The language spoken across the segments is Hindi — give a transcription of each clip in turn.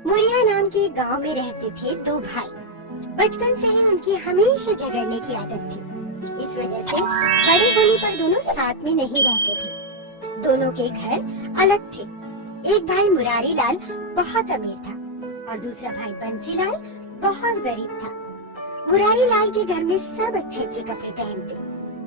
मुरिया नाम के गांव में रहते थे दो भाई। बचपन से ही उनकी हमेशा झगड़ने की आदत थी। इस वजह से बड़े होने पर दोनों साथ में नहीं रहते थे। दोनों के घर अलग थे। एक भाई मुरारी लाल बहुत अमीर था और दूसरा भाई बंसी लाल बहुत गरीब था। मुरारी लाल के घर में सब अच्छे अच्छे कपड़े पहनते,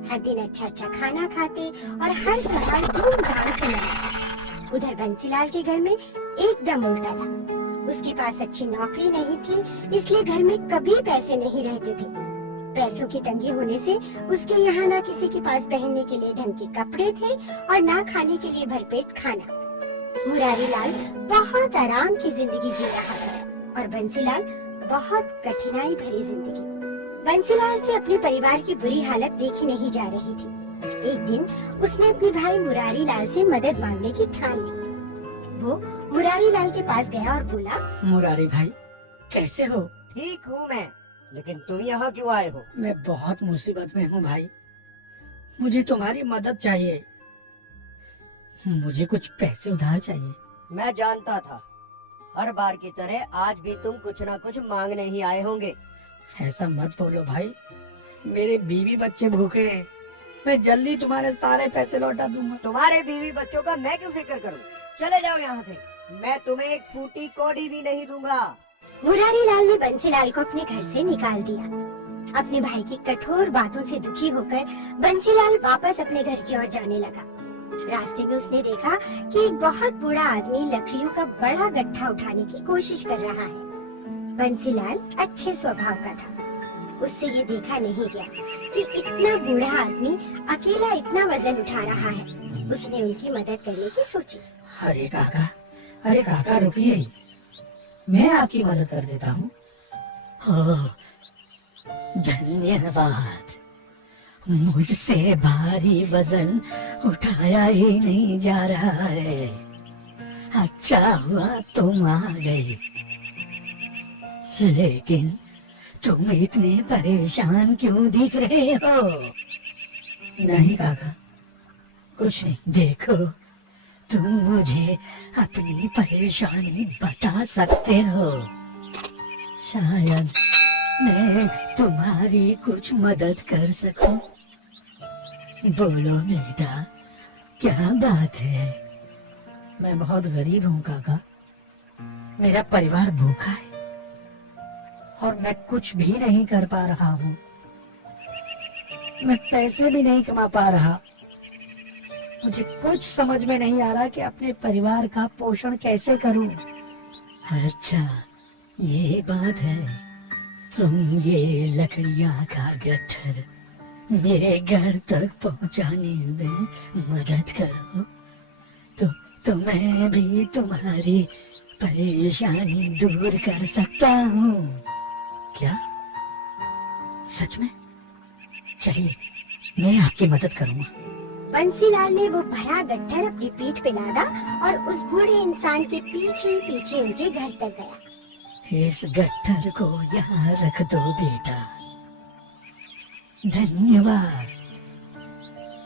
हर दिन अच्छा अच्छा खाना खाते और हर त्योहार धूमधाम से मनाते। उधर बंसीलाल के घर में एकदम उल्टा था। उसके पास अच्छी नौकरी नहीं थी, इसलिए घर में कभी पैसे नहीं रहते थे। पैसों की तंगी होने से उसके यहाँ ना किसी के पास पहनने के लिए ढंग के कपड़े थे और ना खाने के लिए भरपेट खाना। मुरारी लाल बहुत आराम की जिंदगी जी रहा था और बंसीलाल बहुत कठिनाई भरी जिंदगी। बंसीलाल से अपने परिवार की बुरी हालत देखी नहीं जा रही थी। एक दिन उसने अपने भाई मुरारी लाल से मदद मांगने की ठान ली। वो मुरारी लाल के पास गया और बोला, मुरारी भाई कैसे हो? ठीक हूँ मैं, लेकिन तुम यहाँ क्यों आए हो? मैं बहुत मुसीबत में हूँ भाई, मुझे तुम्हारी मदद चाहिए। मुझे कुछ पैसे उधार चाहिए। मैं जानता था हर बार की तरह आज भी तुम कुछ ना कुछ मांगने ही आए होंगे। ऐसा मत बोलो भाई, मेरे बीवी बच्चे भूखे हैं। मैं जल्दी तुम्हारे सारे पैसे लौटा दूंगा। तुम्हारे बीवी बच्चों का मैं क्यों फिक्र करूं? चले जाओ यहाँ से, मैं तुम्हें एक फूटी कौड़ी भी नहीं दूंगा। मुरारी लाल ने बंसीलाल को अपने घर से निकाल दिया। अपने भाई की कठोर बातों से दुखी होकर बंसीलाल वापस अपने घर की ओर जाने लगा। रास्ते में उसने देखा कि एक बहुत बूढ़ा आदमी लकड़ियों का बड़ा गट्ठा उठाने की कोशिश कर रहा है। बंसीलाल अच्छे स्वभाव का था। उससे ये देखा नहीं गया कि इतना बूढ़ा आदमी अकेला इतना वजन उठा रहा है। उसने उनकी मदद करने की सोची। अरे काका रुकिए, मैं आपकी मदद कर देता हूँ। धन्यवाद, मुझसे भारी वजन उठाया ही नहीं जा रहा है। अच्छा हुआ तुम आ गए, लेकिन तुम इतने परेशान क्यों दिख रहे हो? नहीं काका, कुछ नहीं। देखो, तुम मुझे अपनी परेशानी बता सकते हो। शायद मैं तुम्हारी कुछ मदद कर सकूं। बोलो बेटा, क्या बात है? मैं बहुत गरीब हूँ काका, मेरा परिवार भूखा है और मैं कुछ भी नहीं कर पा रहा हूँ। मैं पैसे भी नहीं कमा पा रहा। मुझे कुछ समझ में नहीं आ रहा कि अपने परिवार का पोषण कैसे करूं। अच्छा, ये बात है। तुम ये लकड़ियां का गट्ठर मेरे घर तक पहुंचाने में मदद करो तो मैं भी तुम्हारी परेशानी दूर कर सकता हूँ। क्या? सच में? चलिए, मैं आपकी मदद करूँगा। बंसीलाल ने वो भरा गट्ठर अपनी पीठ पे लादा और उस बूढ़े इंसान के पीछे पीछे उनके घर तक गया। इस गट्ठर को यहाँ रख दो बेटा। धन्यवाद।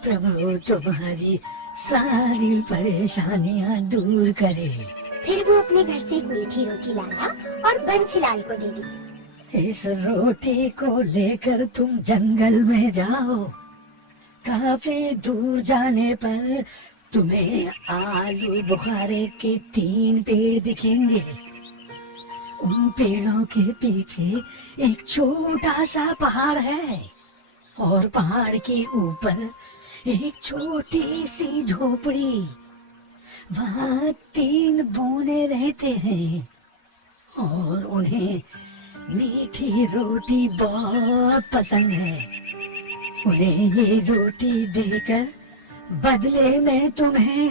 प्रभु तुम्हारी सारी परेशानियां दूर करे। फिर वो अपने घर से एक मीठी रोटी लाया और बंसीलाल को दे दी। इस रोटी को लेकर तुम जंगल में जाओ। काफी दूर जाने पर तुम्हें आलू बुखारे के 3 पेड़ दिखेंगे। उन पेड़ों के पीछे एक छोटा सा पहाड़ है और पहाड़ के ऊपर एक छोटी सी झोपड़ी। वहाँ 3 बूने रहते हैं और उन्हें मीठी रोटी बहुत पसंद है। उन्हें ये रोटी देकर बदले में तुम्हें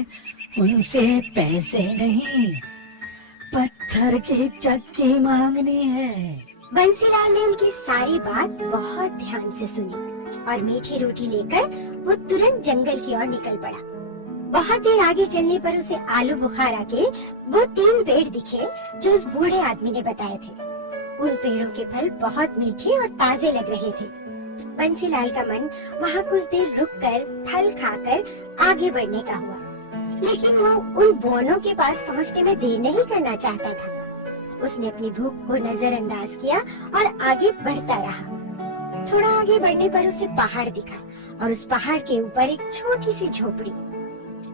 उनसे पैसे नहीं, पत्थर की चक्की मांगनी है। बंसीलाल ने उनकी सारी बात बहुत ध्यान से सुनी और मीठी रोटी लेकर वो तुरंत जंगल की ओर निकल पड़ा। बहुत देर आगे चलने पर उसे आलू बुखारा के वो 3 पेड़ दिखे जो उस बूढ़े आदमी ने बताए थे। उन पेड़ों के फल बहुत मीठे और ताजे लग रहे थे। बंसीलाल का मन वहाँ कुछ देर रुककर फल खाकर आगे बढ़ने का हुआ, लेकिन वो उन बोनों के पास पहुँचने में देर नहीं करना चाहता था। उसने अपनी भूख को नजरअंदाज किया और आगे बढ़ता रहा। थोड़ा आगे बढ़ने पर उसे पहाड़ दिखा और उस पहाड़ के ऊपर एक छोटी सी झोपड़ी।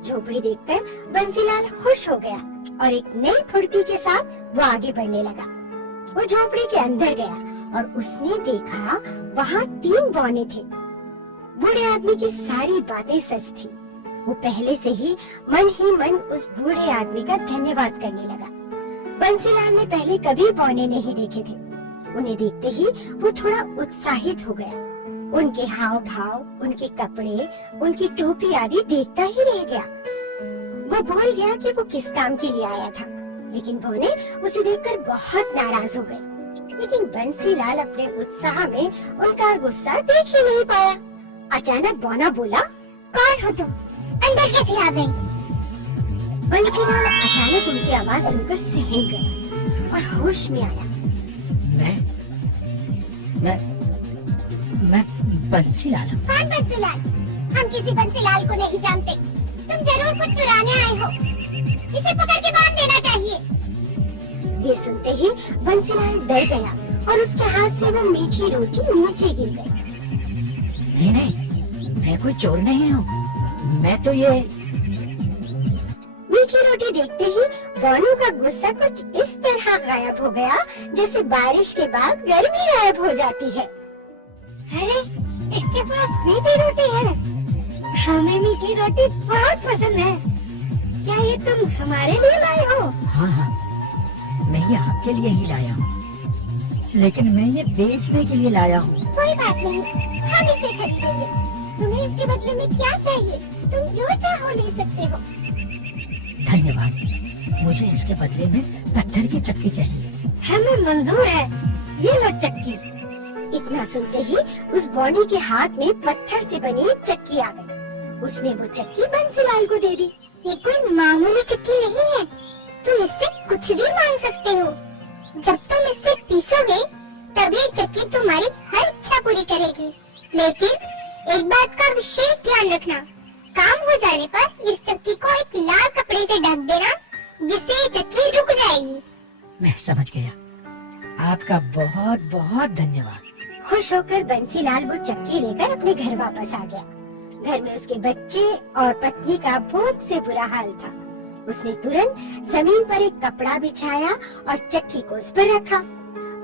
झोपड़ी देखकर बंसीलाल खुश हो गया और एक नई फुर्ती के साथ वो आगे बढ़ने लगा। वो झोपड़ी के अंदर गया और उसने देखा वहाँ 3 बौने थे। बूढ़े आदमी की सारी बातें सच थी। वो पहले से ही मन उस बूढ़े आदमी का धन्यवाद करने लगा। बंसीलाल ने पहले कभी बौने नहीं देखे थे। उन्हें देखते ही वो थोड़ा उत्साहित हो गया। उनके हाव भाव, उनके कपड़े, उनकी टोपी आदि देखता ही रह गया। वो भूल गया कि वो किस काम के लिए आया था। लेकिन बौने उसे देखकर बहुत नाराज हो गए। लेकिन बंसीलाल अपने उत्साह में उनका गुस्सा देख ही नहीं पाया। अचानक बौना बोला, कौन हो तुम? अंदर कैसे आ गई? बंसीलाल अचानक उनकी आवाज सुनकर सहम गया और होश में आया। मैं बंसीलाल हूँ। कौन बंसीलाल? हम किसी बंसीलाल को नहीं जानते। तुम जरूर कुछ चुराने आए हो। इसे पकड़ के बांध देना चाहिए। ये सुनते ही बंसीलाल डर गया और उसके हाथ से वो मीठी रोटी नीचे गिर गई। नहीं, मैं कोई चोर नहीं हूँ। मैं तो ये मीठी रोटी देखते ही बौनों का गुस्सा कुछ इस तरह गायब हो गया जैसे बारिश के बाद गर्मी गायब हो जाती है। अरे, इसके पास मीठी रोटी है। हमें मीठी रोटी बहुत पसंद है। क्या ये तुम हमारे लिए लाए हो? हाँ, मैं ये आपके लिए ही लाया हूँ। लेकिन मैं ये बेचने के लिए लाया हूँ। कोई बात नहीं, हम इसे खरीदेंगे। तुम्हें इसके बदले में क्या चाहिए? तुम जो चाहो ले सकते हो। धन्यवाद। मुझे इसके बदले में पत्थर की चक्की चाहिए। हमें मंजूर है। ये लो चक्की। इतना सुनते ही उस बौनी के हाथ में पत्थर से बनी एक चक्की आ गई। उसने वो चक्की बंसीलाल को दे दी। ये कोई मामूली चक्की नहीं है। तुम इससे कुछ भी मांग सकते हो। जब तुम इससे पीसोगे तब ये चक्की तुम्हारी हर इच्छा पूरी करेगी। लेकिन एक बात का विशेष ध्यान रखना, काम हो जाने पर इस चक्की को एक लाल कपड़े से ढक देना, जिससे ये चक्की रुक जाएगी। मैं समझ गया। आपका बहुत बहुत धन्यवाद। खुश होकर बंसीलाल वो चक्की लेकर अपने घर वापस आ गया। घर में उसके बच्चे और पत्नी का भूख से बुरा हाल था। उसने तुरंत जमीन पर एक कपड़ा बिछाया और चक्की को उस पर रखा।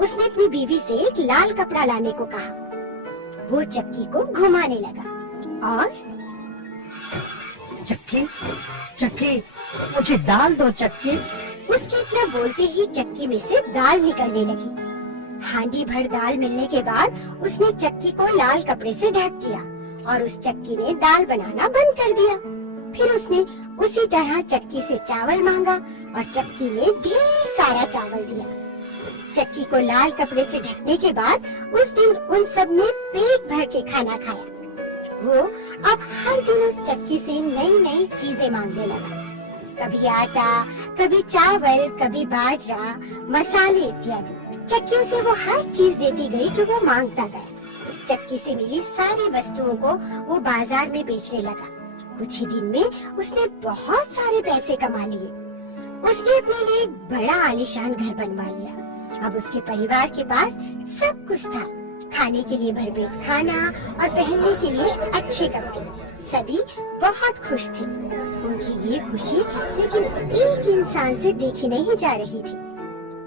उसने अपनी बीवी से एक लाल कपड़ा लाने को कहा। वो चक्की को घुमाने लगा और चक्की, मुझे दाल दो चक्की। उसके इतना बोलते ही चक्की में से दाल निकलने लगी। हांडी भर दाल मिलने के बाद उसने चक्की को लाल कपड़े से ढक दिया और उस चक्की ने दाल बनाना बंद कर दिया। फिर उसने उसी तरह चक्की से चावल मांगा और चक्की ने ढेर सारा चावल दिया। चक्की को लाल कपड़े से ढकने के बाद उस दिन उन सब ने पेट भर के खाना खाया। वो अब हर दिन उस चक्की से नई नई चीजें मांगने लगा। कभी आटा, कभी चावल, कभी बाजरा, मसाले इत्यादि। चक्कियों से वो हर चीज देती गई जो वो मांगता गया। चक्की से मिली सारी वस्तुओं को वो बाजार में बेचने लगा। कुछ ही दिन में उसने बहुत सारे पैसे कमा लिए। उसने अपने लिए एक बड़ा आलीशान घर बनवा लिया। अब उसके परिवार के पास सब कुछ था। खाने के लिए भरपेट खाना और पहनने के लिए अच्छे कपड़े। सभी बहुत खुश थे। उनकी ये खुशी लेकिन एक इंसान से देखी नहीं जा रही थी।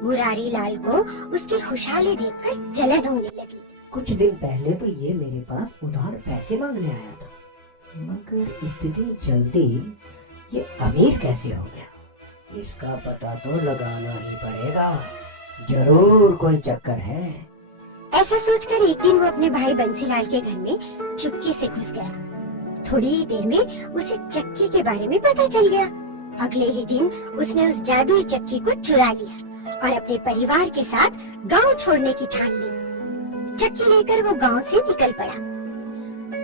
मुरारी लाल को उसकी खुशहाली देखकर जलन होने लगी। कुछ दिन पहले तो ये मेरे पास उधार पैसे मांगने आया था, मगर इतनी जल्दी ये अमीर कैसे हो गया? इसका पता तो लगाना ही पड़ेगा। जरूर कोई चक्कर है। ऐसा सोचकर एक दिन वो अपने भाई बंसीलाल के घर में चुपके से घुस गया। थोड़ी ही देर में उसे चक्की के बारे में पता चल गया। अगले ही दिन उसने उस जादुई चक्की को चुरा लिया और अपने परिवार के साथ गांव छोड़ने की ठान ली। चक्की लेकर वो गांव से निकल पड़ा।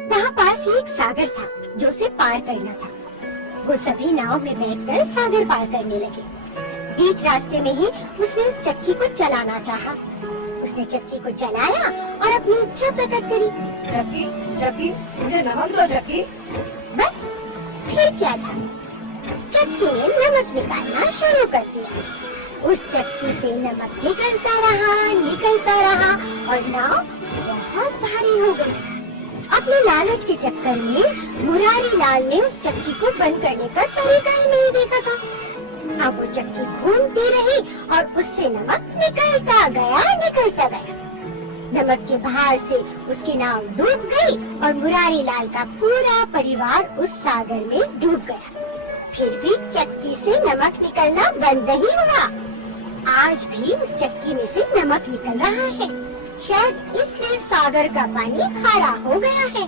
वहाँ पास ही एक सागर था जो उसे पार करना था। वो सभी नाव में बैठकर सागर पार करने लगे। बीच रास्ते में ही उसने उस चक्की को चलाना चाहा। उसने चक्की को चलाया और अपनी इच्छा प्रकट करी। चक्की, चक्की, मुझे नमक दो चक्की। बस फिर क्या था, चक्की ने नमक निकालना शुरू कर दिया। उस चक्की से नमक निकलता रहा और नाव बहुत भारी हो गई। अपने लालच के चक्कर में मुरारी लाल ने उस चक्की को बंद करने का तरीका ही नहीं देखा था। अब वो चक्की घूमती रही और उससे नमक निकलता गया। नमक के भार से उसकी नाव डूब गई और मुरारी लाल का पूरा परिवार उस सागर में डूब गया। फिर भी चक्की से नमक निकलना बंद नहीं हुआ। आज भी उस चक्की में से नमक निकल रहा है। शायद इसलिए सागर का पानी खारा हो गया है।